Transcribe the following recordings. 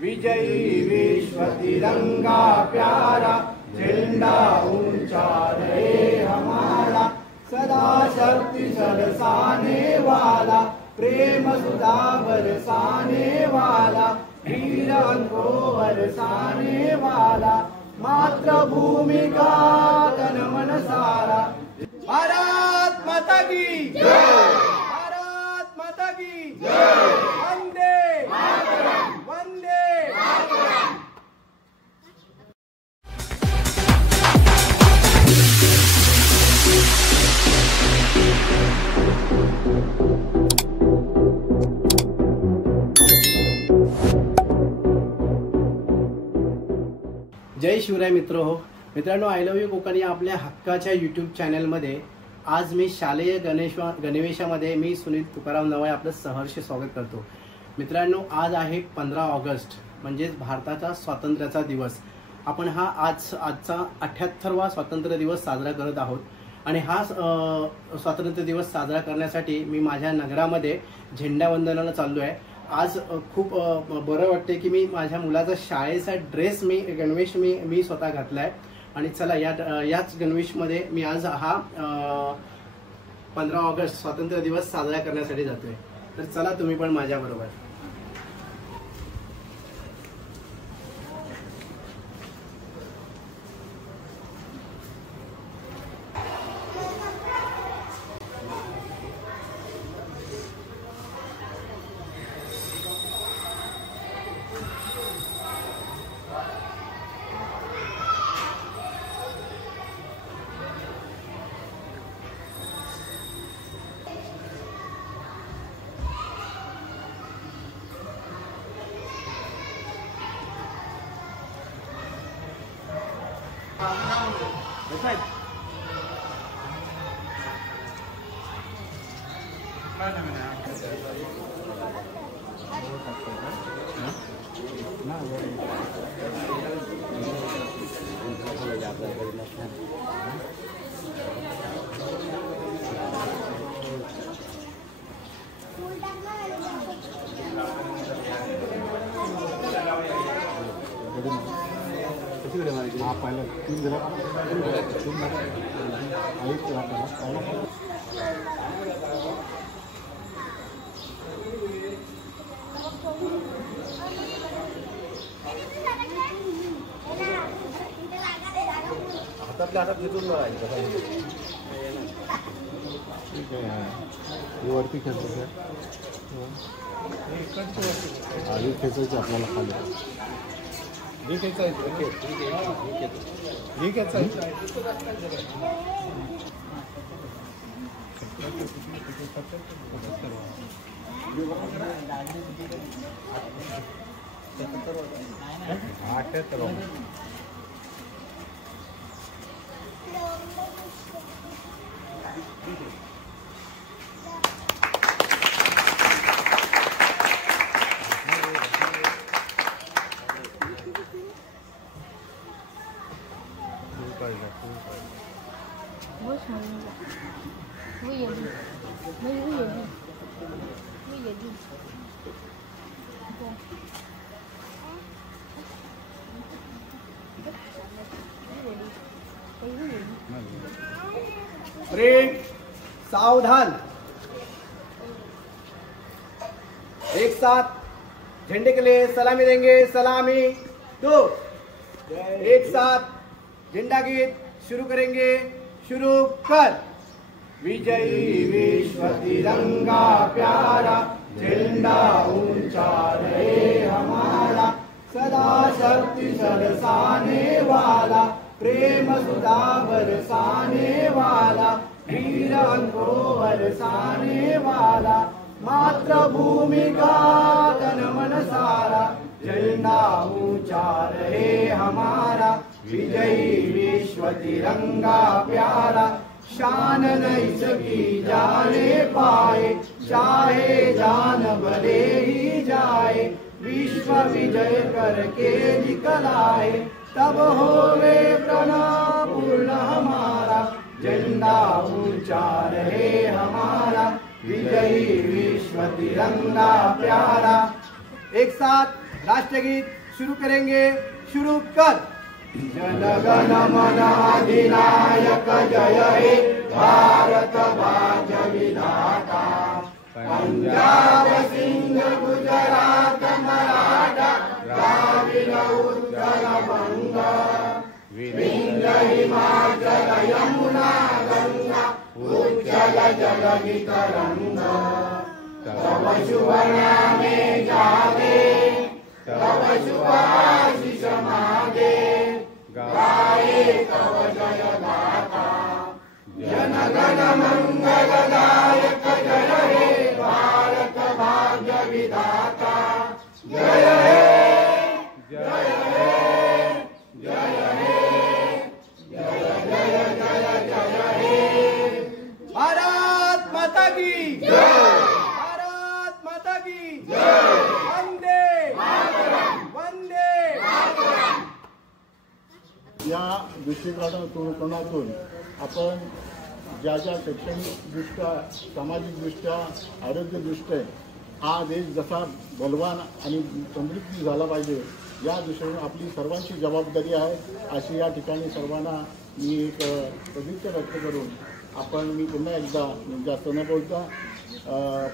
विजयी विश्व तिरंगा प्यारा, झंडा ऊंचा रहे हमारा, सदा शक्ति बरसाने वाला, प्रेम सुधा बरसाने वाला, वीरन को बरसाने वाला, मातृभूमि का तन मन सारा। भारत माता की जय, भारत माता की जय, वंदे मातरम, वंदे मातरम। जय शिवराय मित्रांनो, आय लव्ह यू कोकण या आपल्या हक्काच्या यूट्यूब चॅनलमध्ये आज मी शालेय गणवेशामध्ये मी सुनील तुकाराम नवाय आपलं सहर्ष स्वागत करतो। मित्रांनो, आज आहे 15 ऑगस्ट म्हणजेच भारताचा स्वातंत्र्याचा दिवस। आपण हा आजचा 78वा स्वातंत्र्य दिवस साजरा करत आहोत आणि हा स्वातंत्र्य दिवस साजरा करण्यासाठी मी माझ्या नगरामध्ये झेंडावंदनाला चाललो आहे। आज खूप बरं वाटते की मी माझ्या मुलाचा शाळेचा ड्रेस गणवेश मी स्वतः घातलाय आणि चला याच गणवेशमध्ये मी आज हा 15 ऑगस्ट स्वातंत्र्य दिवस साजरा करण्यासाठी जातोय। तर चला तुम्ही पण माझ्या बरोबर। हातात घेऊन वरती खेळतो आधी खेचायचं आपल्याला खाली ब्रेक, सावधान, एक साथ झंडे के लिए सलामी देंगे। सलामी दो, एक साथ झंडा गीत शुरू करेंगे। शुरू कर। विजयी विश्व तिरंगा प्यारा, झंडा ऊंचा रहे हमारा, सदा शक्ति बरसाने वाला, प्रेम सुधा बरसाने वाला, वीरन को बरसाने वाला, मातृभूमि का तन मन सारा, झंडा ऊंचा रहे हमारा, विजयी विश्व तिरंगा प्यारा, शान नहीं सकी जाने पाए, चाहे जान भले ही जाए, विश्व विजय करके निकल आए, तब होवे प्रणव पूर्ण हमारा, झंडा ऊंचा रहे हमारा, विजयी विश्व तिरंगा प्यारा। एक साथ राष्ट्रगीत शुरू करेंगे, शुरू कर। जनगण मन अधिनायक जय हे भारत भाग्य विधाता, पंजाब सिंध गुजरात मराठा द्राविड उत्कल बंग, विंध्य हिमाचल यमुना गंगा उज्जल जलधि तरंग, तव शुभ नामे जागे, तव शुभ आशीष मागे, गाये तव जय गाथा, जनगण मंगलदायक जय हे भारत भाग्य विधाता, जय हे जय हे जय हे जय जय जय जय हे। भारत माता की जय, भारत माता की जय, वंदे वंदे। या दृष्टिकोनातून आपण ज्या ज्या शैक्षणिकदृष्ट्या, सामाजिकदृष्ट्या, आरोग्यदृष्ट्या हा देश जसा बलवान आणि समृद्धी झाला पाहिजे या दृष्टीने आपली सर्वांची जबाबदारी आहे, अशी या ठिकाणी सर्वांना मी एक सदिच्छा व्यक्त करून मी पुन्हा एकदा जास्त न बोलता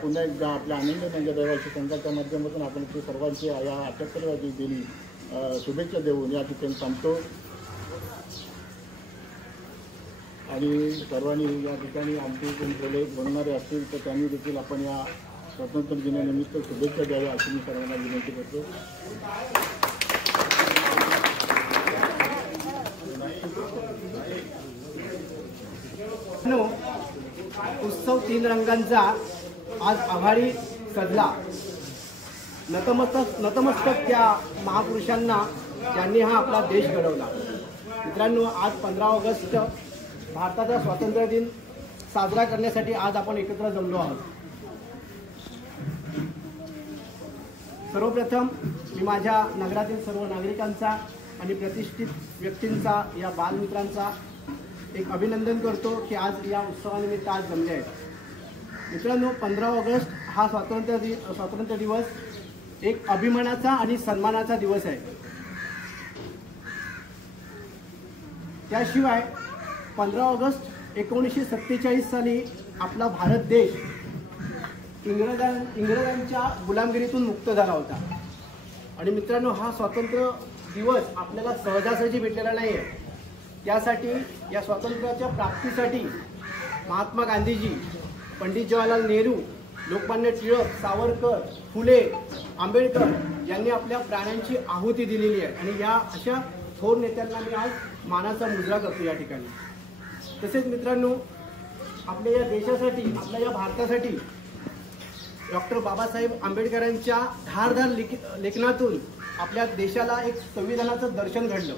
पुन्हा एकदा आपल्या आनंद नंददेवाची संघाच्या माध्यमातून आपण ते सर्वांची या 78व्या दिनी शुभेच्छा देऊन या ठिकाणी थांबतो आणि सर्वांनी या ठिकाणी आमचे कोणी बोलणारे असतील तर त्यांनी देखील आपण या स्वातंत्र्य दिनानिमित्त शुभेच्छा द्याव्या अशी मी सर्वांना विनंती करतो। उत्सव 3 रंगांचा आज आघाडी सजला। नतमस्तक त्या महापुरुषांना ज्यांनी हा आपला देश घडवला। मित्रांनो, आज 15 ऑगस्ट भारताचा स्वातंत्र्य दिन साजरा करण्यासाठी आज आपण एकत्र जमलो आहोत। सर्वप्रथम मी माझ्या नगरातील सर्व नागरिकांचा आणि प्रतिष्ठित व्यक्तींचा, या बालमित्रांचा एक अभिनंदन करतो की आज या उत्सवानिमित्त आज जमले आहेत। मित्रांनो, 15 ऑगस्ट हा स्वातंत्र्य दिवस एक अभिमानाचा आणि सन्मानाचा दिवस आहे। त्याशिवाय 15 ऑगस्ट 1947 साली आपला भारत देश इंग्रजांच्या गुलामगिरीतून मुक्त झाला होता। आणि मित्रांनो, हा स्वातंत्र्य दिवस आपल्याला सहजासहजी भेटलेला नाही आहे। त्यासाठी, या स्वातंत्र्याच्या प्राप्तीसाठी महात्मा गांधीजी, पंडित जवाहरलाल नेहरू, लोकमान्य टिळक, सावरकर, फुले, आंबेडकर यांनी आपल्या प्राणांची आहुती दिलेली आहे। आणि या अशा थोर नेत्यांना मी आज मानाचा मुजरा करतो या ठिकाणी। तसेच मित्रांनो, आपल्या या देशासाठी, आपल्या या भारतासाठी डॉक्टर बाबासाहेब आंबेडकरांच्या धारदार लेखनातून आपल्या देशाला एक संविधानाचं दर्शन घडलं,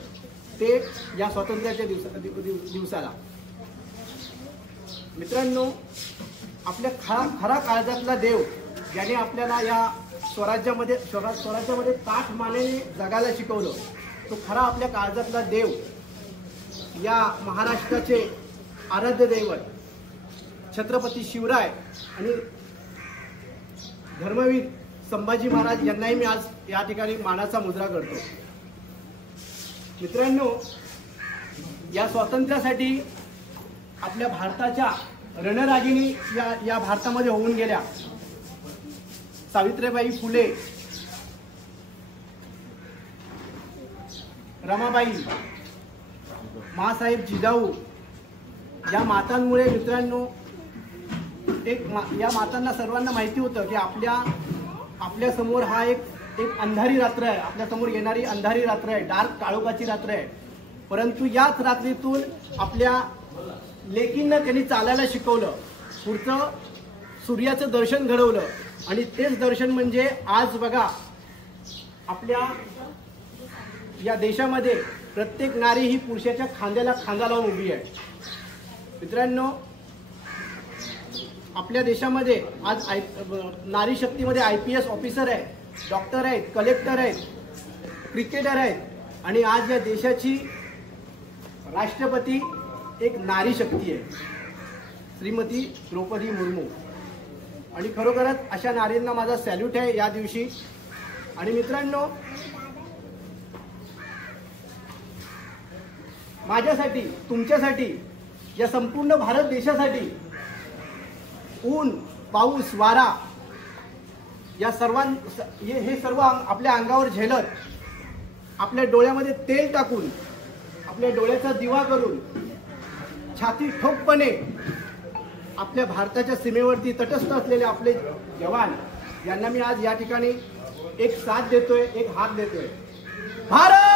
ते या स्वातंत्र्याच्या दिवसाला। मित्रांनो, आपल्या खरा काळजातला देव ज्याने आपल्याला या स्वराज्यामध्ये ताठ मानेने जगायला शिकवलं, तो खरा आपल्या काळजातला देव या महाराष्ट्राचे आराध्य दैवत छत्रपती शिवराय आणि धर्मवीर संभाजी महाराज यांनाही मी आज या ठिकाणी मानाचा मुजरा करतो। मित्रांनो, या स्वातंत्र्यासाठी आपल्या भारताच्या रणरागिणी या भारतामध्ये होऊन गेल्या। सावित्रीबाई फुले, रमाबाई, माँसाहेब जिजाऊ या मातांमुळे मित्रांनो, या मातांना सर्वांना माहिती होतं की आपल्या समोर हा एक अंधारी रात्र आहे, आपल्या समोर येणारी अंधारी रात्र आहे, डार्क काळोखाची रात्र आहे। परंतु याच रात्रीतून आपल्या लेकींना त्यांनी चालायला शिकवलं, पुढचं सूर्याचं दर्शन घडवलं। आणि तेच दर्शन म्हणजे आज बघा, आपल्या या देशामध्ये प्रत्येक नारी ही पुरुषाच्या खांद्याला खांदा लावून उभी आहे। मित्रांनो, आपल्या देशामध्ये आज नारी शक्तीमध्ये IPS ऑफिसर आहेत, डॉक्टर आहेत, कलेक्टर आहेत, क्रिकेटर आहेत आणि आज या देशाची राष्ट्रपती एक नारी शक्ती आहे, श्रीमती द्रौपदी मुर्मू। आणि खरोखरच अशा नारींना माझा सॅल्यूट आहे या दिवशी। आणि मित्रांनो, माझ्यासाठी, तुमच्यासाठी, या संपूर्ण भारत देशासाठी ऊन, पाऊस, वारा या हे सर्व आपल्या अंगावर झेलत, आपल्या डोळ्यामध्ये तेल टाकून, आपल्या डोळ्याचा दिवा करून, छाती ठोकपणे आपल्या भारताच्या सीमेवरती तटस्थ असलेले आपले जवान यांना मी आज या ठिकाणी एक साथ देतोय, एक हात देतोय. भारत